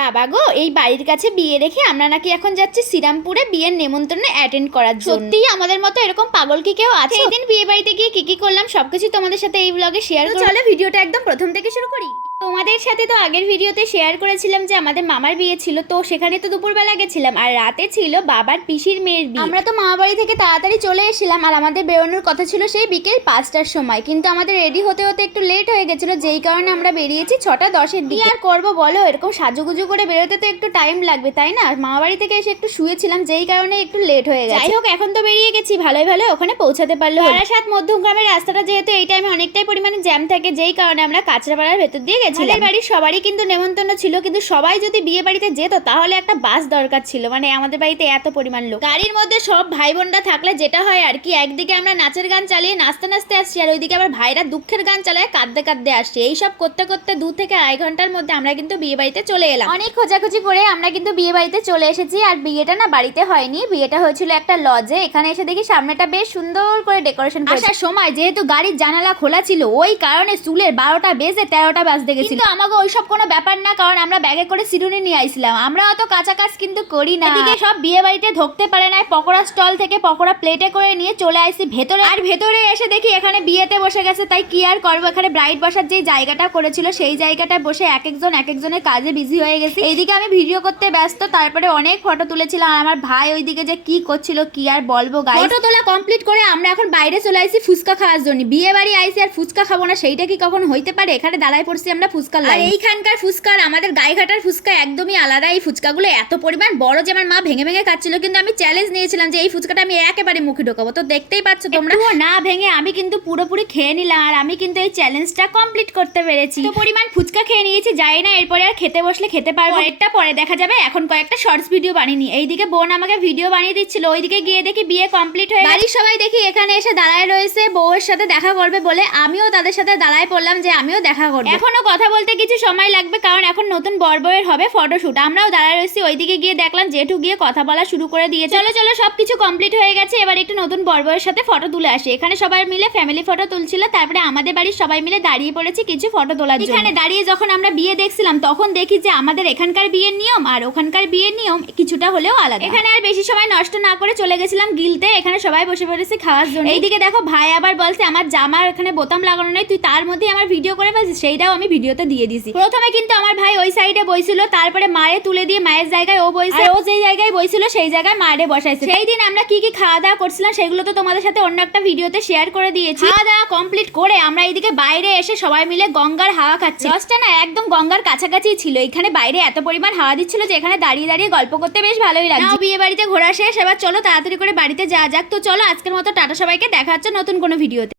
বাবা গো এই বাড়ির কাছে বিয়ে রেখে আমরা নাকি এখন যাচ্ছি শ্রীরামপুরে বিয়ের নেমন্তন্ন অ্যাটেন্ড করার জন্য। সত্যিই আমাদের মতো এরকম পাগল কি কেউ আছে? এই দিন বিয়ে বাড়িতে গিয়ে কি কি করলাম সবকিছু তোমাদের সাথে এই ব্লগে শেয়ার করব। চলো ভিডিওটা একদম প্রথম থেকে শুরু করি। তোমাদের সাথে তো আগের ভিডিওতে শেয়ার করেছিলাম যে আমাদের মামার বিয়ে ছিল তো সেখানে তো দুপুরবেলা গেছিলাম আর রাতে ছিল বাবার পিসির মেয়ের বিয়ে। আমরা তো মামা বাড়ি থেকে তাড়াতাড়ি চলে এসেছিলাম আর আমাদের বেরোনোর কথা ছিল সেই বিকেল পাঁচটার সময় কিন্তু আমাদের রেডি হতে হতে একটু লেট হয়ে গেছিল যেই কারণে আমরা বেরিয়েছি ছটা দশের দিকে। আর করব বলো এরকম সাজুগুজু করে বেরোতে তো একটু টাইম লাগবে তাই না? মামা বাড়ি থেকে এসে একটু শুয়েছিলাম যেই কারণে একটু লেট হয়ে গেছে। যাই হোক এখন তো বেরিয়ে গেছি ভালোই ভালো ওখানে পৌঁছাতে পারল বারাসাত মধ্যমগ্রামের রাস্তাটা যেহেতু এই টাইমে অনেকটাই পরিমাণে জ্যাম থাকে যেই কারণে আমরা কাঁচরাপাড়ার ভেতর দিয়ে গেছিলাম। বাড়ির সবারই কিন্তু নেমন্তন্ন ছিল কিন্তু সবাই যদি বিয়ে বাড়িতে যেত তাহলে একটা বাস দরকার ছিল। মানে আমাদের বাড়িতে এত পরিমাণ লোক। গাড়ির মধ্যে সব ভাই বোনরা থাকলে যেটা হয় আর কি একদিকে আমরা নাচের গান চালিয়ে নাচতে নাচতে আসছি আর ওইদিকে আবার ভাইরা দুঃখের গান চালায় কাঁদতে কাঁদতে আসছে। এইসব করতে করতে দু থেকে আড়াই ঘণ্টার মধ্যে আমরা কিন্তু বিয়ে বাড়িতে চলে এলাম। অনেক খোঁজাখুঁজি করে আমরা কিন্তু বিয়ে বাড়িতে চলে এসেছি আর বিয়েটা না বাড়িতে হয়নি। বিয়েটা হয়েছিল একটা লজে। এখানে এসে দেখি সামনেটা বেশ সুন্দর করে ডেকোরেশন আসার সময় যেহেতু গাড়ির জানালা খোলা ছিল ওই কারণে চুলের বারোটা বেজে তেরোটা বাজতে গেছিল। কিন্তু আমাকে ওইসব কোনো ব্যাপার না কারণ আমরা ব্যাগে করে সিরুনি নিয়ে আইছিলাম। আমরা অত কাঁচা কাজ কিন্তু করি না। এদিকে সব বিয়ে বাড়িতে ঢুকতে পারে না পকোড়া স্টল থেকে পকোড়া প্লেটে করে নিয়ে চলে আসি ভেতরে আর ভেতরে এসে দেখি এখানে বিয়েতে বসে গেছে তাই কি আর করব? এখানে ব্রাইড বসার যে জায়গাটা করেছিল সেই জায়গাটায় বসে এক একজন এক একজনের কাজে বিজি হয়ে গেছে। এইদিকে আমি ভিডিও করতে ব্যস্ত তারপরে অনেক ফটো তুলেছিলাম। আর আমার ভাই ওইদিকে যে কি করছিল কি আর বলব গাই ফটো তোলা কমপ্লিট করে আমরা এখন বাইরে চলে আসি ফুচকা খাওয়ার জন্য। বিয়ে বাড়ি আইসি আর ফুচকা খাব না সেইটা কি কখন হইতে পারে? এখানে দাঁড়ায় পড়ছি আমরা ফুচকা আর এইখানকার ফুচকা আর আমাদের গায়েঘাটার ফুচকা একদমই আলাদা। এই ফুচকাগুলো এত পরিমাণ বড় যে আমার মা ভেঙে ভেঙে খাচ্ছিল কিন্তু আমি চ্যালেঞ্জ নিয়েছিলাম যে এই ফুচকাটা আমি একেবারে মুখে ঢোকাবো। তো দেখতেই পাচ্ছ তোমরা। না ভেঙে আমি কিন্তু পুরোপুরি খেয়ে নিলাম আর আমি কিন্তু এই চ্যালেঞ্জটা কমপ্লিট করতে পেরেছি। পরিমাণ ফুচকা খেয়ে নিয়েছি যাই না এরপরে আর খেতে বসলে খেতে পারব। এটা পরে দেখা যাবে। এখন কয়েকটা শর্টস ভিডিও বানিয়ে নি। এইদিকে বোন আমাকে ভিডিও বানিয়ে দিচ্ছিল। ওইদিকে গিয়ে দেখি বিয়ে কমপ্লিট হয়ে বাড়ির সবাই দেখি এখানে এসে দাঁড়ায় রয়েছে বউয়ের সাথে দেখা করবে বলে আমিও তাদের সাথে দাঁড়ায় পড়লাম যে আমিও দেখা করব। এখনও কথা বলতে কিছু সময় লাগবে কারণ এখন নতুন বরবয়ের হবে ফটোশুট আমরাও দাঁড়ায় রয়েছি ওইদিকে গিয়ে দেখলাম জেঠু গিয়ে কথা বলা শুরু করে দিয়ে চলো চলো সবকিছু কমপ্লিট হয়ে গেছে। এবার একটু নতুন বরবয়ের সাথে ফটো তুলে আসে। এখানে সবাই মিলে ফ্যামিলি ফটো তুলছিল তারপরে আমাদের বাড়ির সবাই মিলে দাঁড়িয়ে পড়েছি কিছু ফটো তোলার জন্য। এখানে দাঁড়িয়ে যখন আমরা বিয়ে দেখছিলাম তখন দেখি যে আমাদের এখানকার বিয়ের নিয়ম আর ওখানকার বিয়ের নিয়ম কিছুটা হলেও আলাদা। এখানে আর বেশি সময় নষ্ট না করে চলে গেছিলাম গিলতে এখানে সবাই বসে পড়েছে খাওয়ার জন্য। এইদিকে দেখো ভাই আবার বলছে আমার জামার এখানে বোতাম লাগানো নেই তুই তার মধ্যেই আমার ভিডিও করে ফেলছিস সেইটাও আমি ভিডিওতে দিয়ে দিছি। প্রথমে কিন্তু আমার ভাই ওই সাইডে বইছিল তারপরে মারে তুলে দিয়ে মায়ের জায়গায় ও বইছে। ও যেই জায়গায় বইছিল সেই জায়গায় মারে বসাইছে। সেই দিন আমরা কি কি খাওয়া দাওয়া করছিলাম সেগুলো তো তোমাদের সাথে অন্য একটা ভিডিওতে শেয়ার করে দিয়েছি। খাওয়া দাওয়া কমপ্লিট করে আমরা এইদিকে বাইরে এসে সবাই মিলে গঙ্গার হাওয়া খাচ্ছি। লজটা না একদম গঙ্গার কাছাকাছি ছিল এখানে বাইরে এত পরিমাণ হাওয়া দিচ্ছিল যে এখানে দাঁড়িয়ে দাঁড়িয়ে গল্প করতে বেশ ভালোই লাগছে। বিয়ে বাড়িতে ঘোরা শেষ, এবার চলো তাড়াতাড়ি করে বাড়িতে যাওয়া যাক। তো চলো, আজকের মতো টাটা সবাইকে, দেখা হচ্ছে নতুন কোনো ভিডিওতে।